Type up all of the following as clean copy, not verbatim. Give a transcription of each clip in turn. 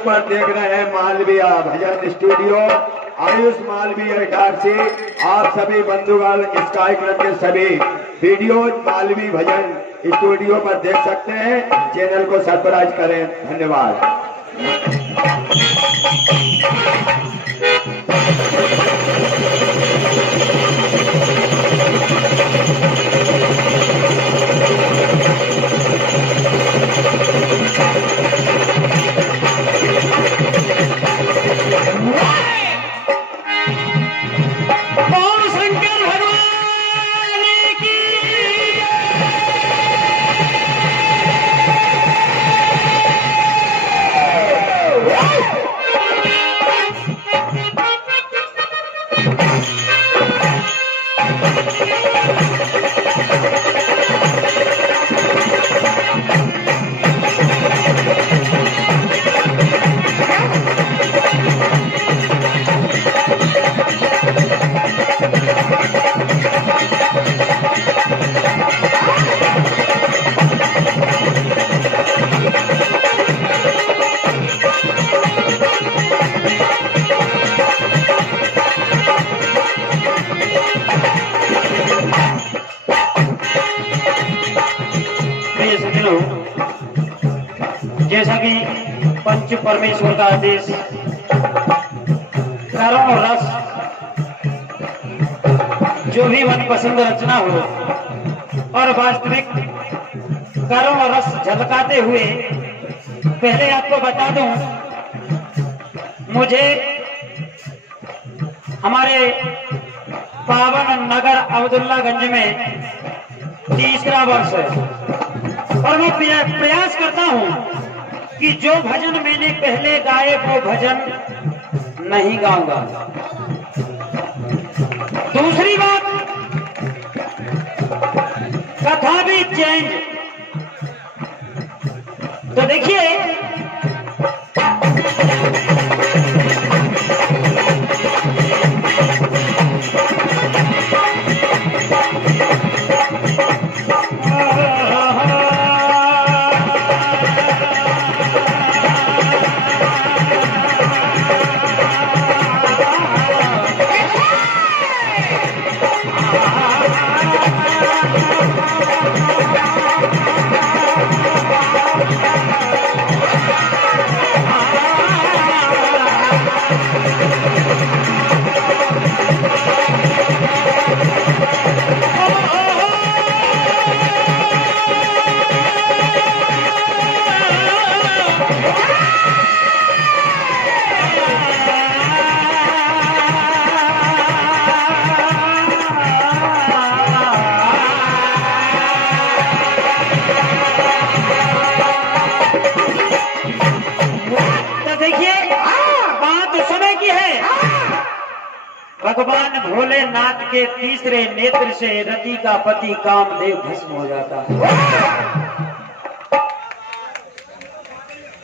पर देख रहे हैं मालवीय भजन स्टूडियो। आयुष मालवीय रिटायर से आप सभी बंधुगण इस कार्यक्रम के सभी वीडियो मालवीय भजन स्टूडियो पर देख सकते हैं। चैनल को सब्सक्राइब करें। धन्यवाद। जैसा कि पंच परमेश्वर का आदेश कर्म और रस जो भी मन पसंद रचना हो और वास्तविक कर्म और रस झलकाते हुए पहले आपको बता दूं, मुझे हमारे पावन नगर अब्दुल्लागंज में तीसरा वर्ष है और मैं प्रयास करता हूं कि जो भजन मैंने पहले गाए वो भजन नहीं गाऊंगा। दूसरी बात, कथा भी चेंज। तो देखिए, भगवान भोलेनाथ के तीसरे नेत्र से रति का पति कामदेव भस्म हो जाता है।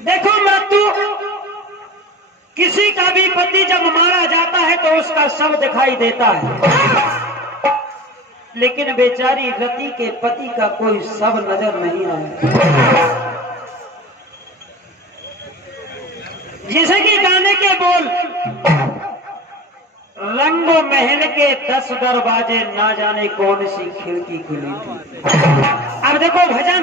देखो, मृत्यु किसी का भी पति जब मारा जाता है तो उसका शव दिखाई देता है, लेकिन बेचारी रति के पति का कोई शव नजर नहीं आया। जैसे कि गाने के बोल, रंगो महल के 10 दरवाजे, ना जाने कौन सी खिड़की खुली थी। अब देखो भजन,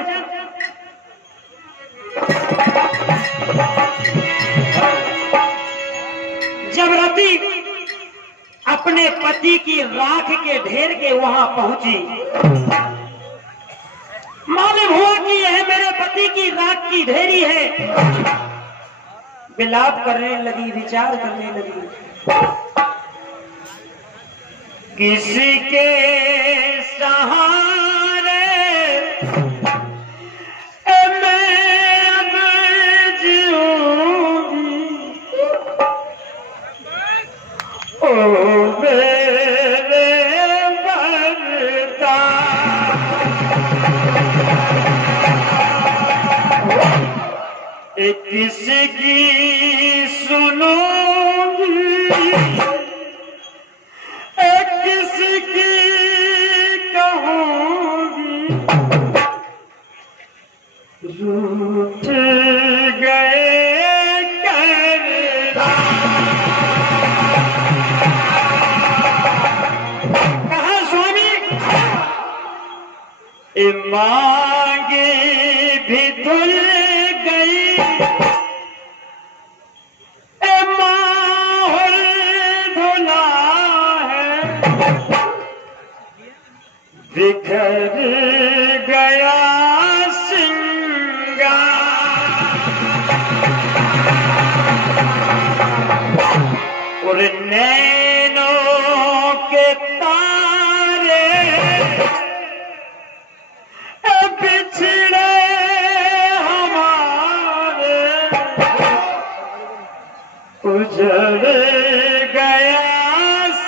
जब रति अपने पति की राख के ढेर के वहां पहुंची, मालूम हुआ कि यह मेरे पति की राख की ढेरी है। विलाप करने लगी, विचार करने लगी, किसी के सहारे मैं अब जीऊंगी, ओ मेरे बरता, किसकी सुनूंगी, किसकी कहूंगी, रूठ गए करदा, कहा स्वामी ए मांगे भी धुल गई, ए माहौल धुला है, बिखर गया और नैनों के तारे बिछड़े हमारे, उजड़ गया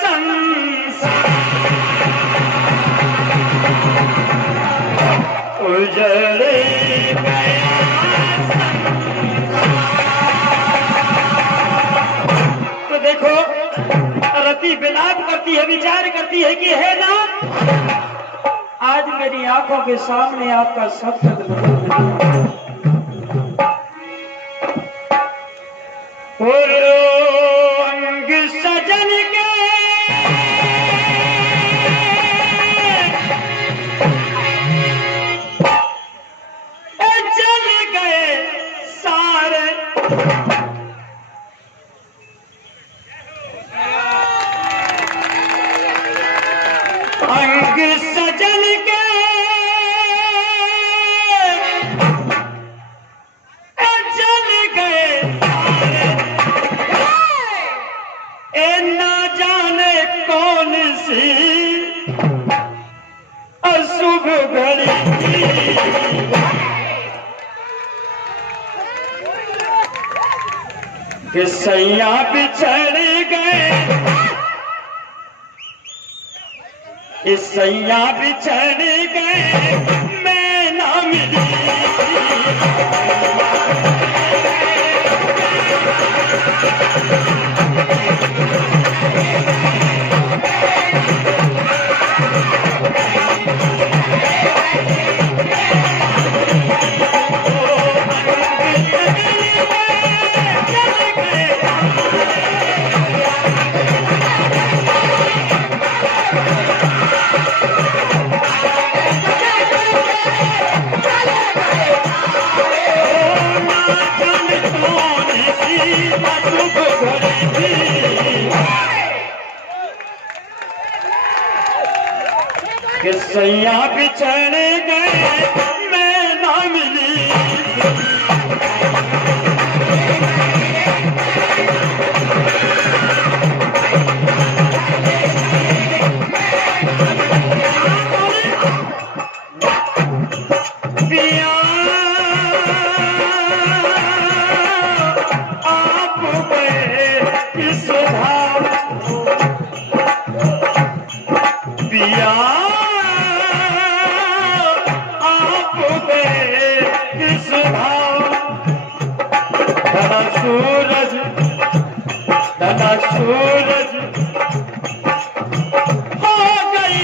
संसार, उजड़ गया संसार। तो देखो रति विलाप करती है, विचार करती है कि है ना आज मेरी आंखों के सामने आपका सब और अंग सजन के जल गए सारे, अंग सजन के जल गए सारे, ए ना जाने कौन सी अशुभ घड़ी कि सैया बिछड़ गए, इस सैया बिछड़ गए मैं ना मिली, कि सैया बिछड़ गए मैं ना मिली, पिया आप गए इस भाव, पिया सूरज दादा सूरज हो गई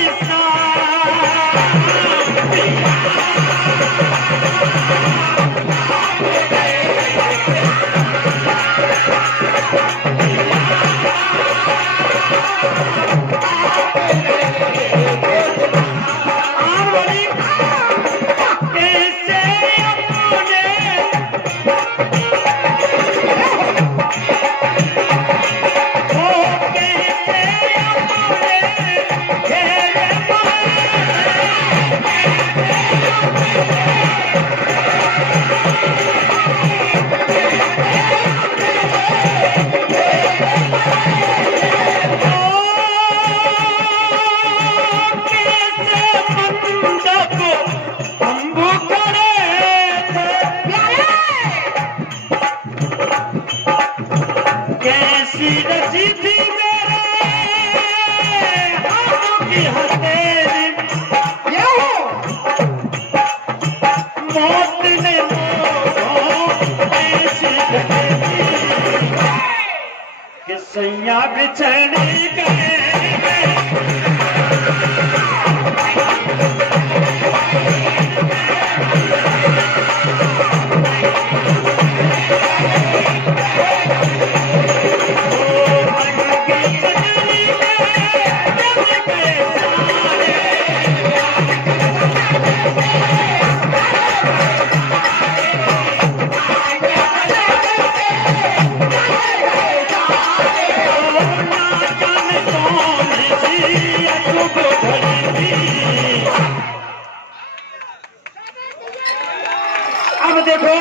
सैया बिछड़ गए देखो,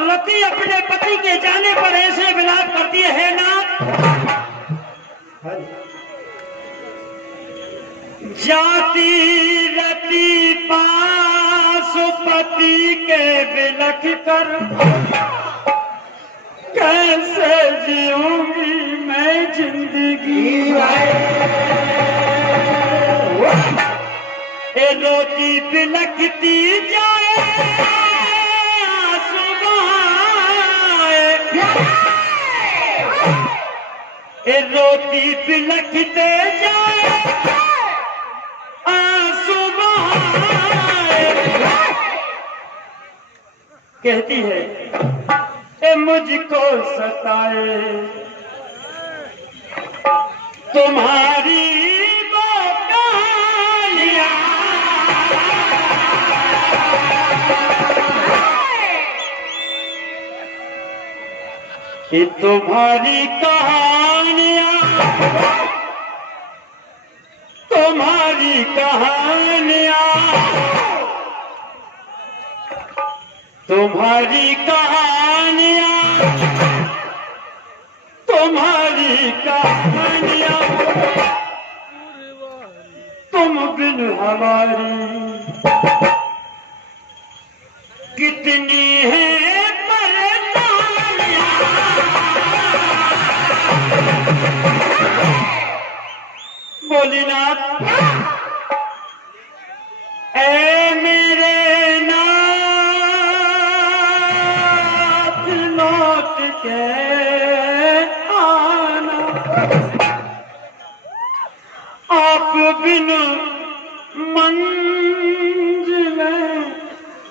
रति अपने पति के जाने पर ऐसे विलाप करती है ना, जाती रति पाशुपति के बिलख कर, कैसे जीऊंगी मैं जिंदगी। ए रोती बिलखती जाए ए रोती बिलखते जाए आंसू बहाए। कहती है ए मुझको सताए तुम्हारी वो कहानियां, कि तुम्हारी कहानियां, तुम्हारी कहानियां, तुम्हारी कहानियां, तुम्हारी कहानियां, तुम बिन हमारी कितनी है भोलेनाथ। ए मेरे नाथ लौट के आना, आप बिन मंजिल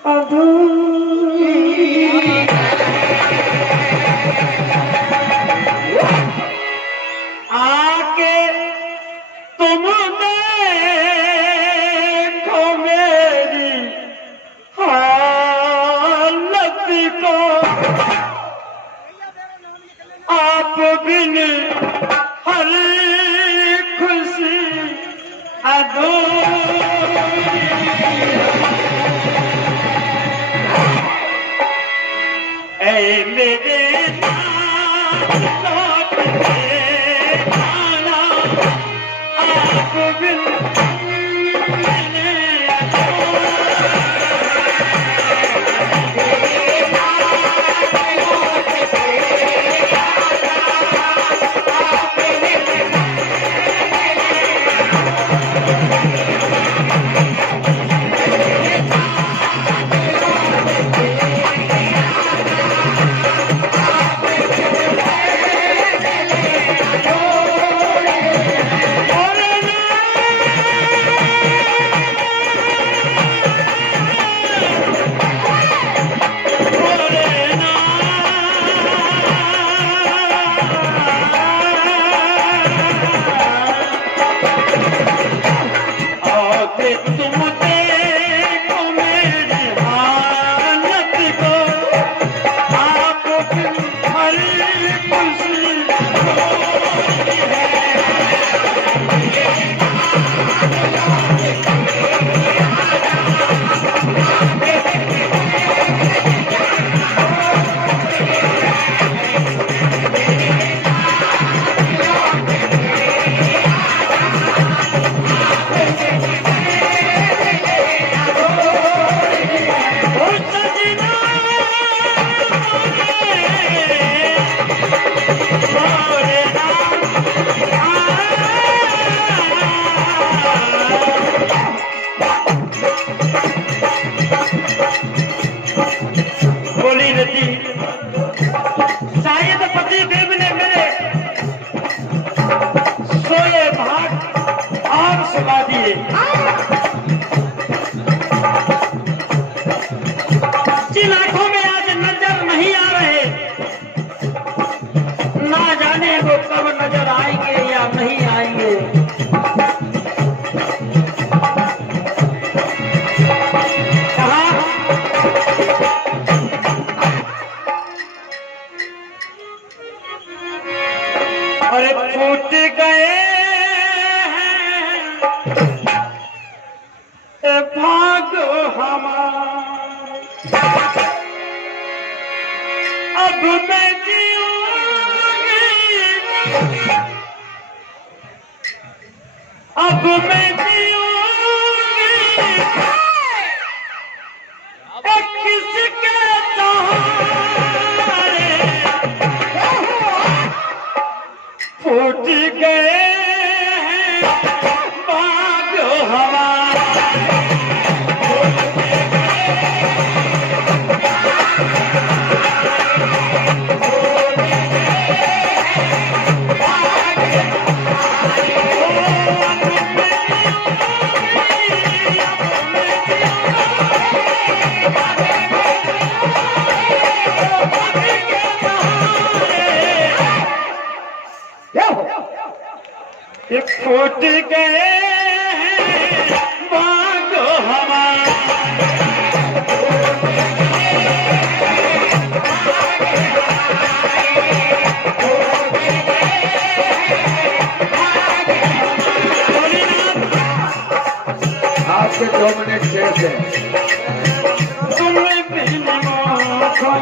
अधूरी। आके तुम देखो मेरी हालत को, आप बिन हर खुशी अधूरी। ऐ मेरे लौट के आना, आप बिन जिन आंखों में आज नजर नहीं आ रहे, ना जाने वो कब नजर आएंगे या नहीं आएंगे। कहा अरे फूट गए हैं भाग हमारा, अब मैं जीऊंगी किसके सहारे, फूट गए हैं बाग हमारे। ये फूट गए हैं बाग हमारे। आपके 2 मिनट शेष है। तुम बिन मौखों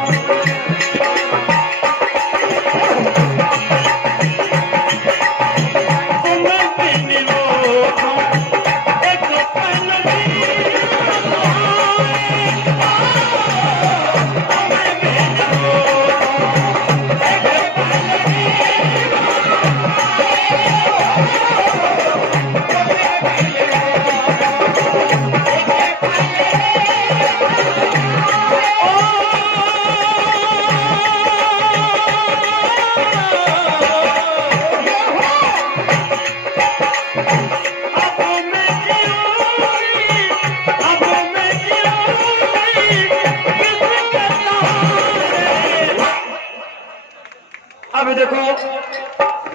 अब देखो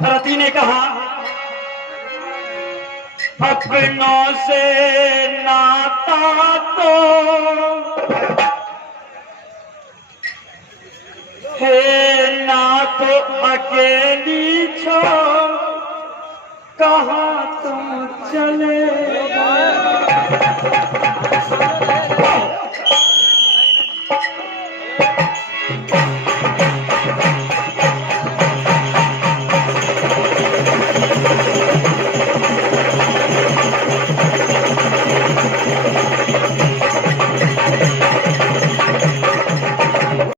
रति ने कहा अपनों से नाता तो है ना, तो अकेली छो कहाँ तुम चले गए।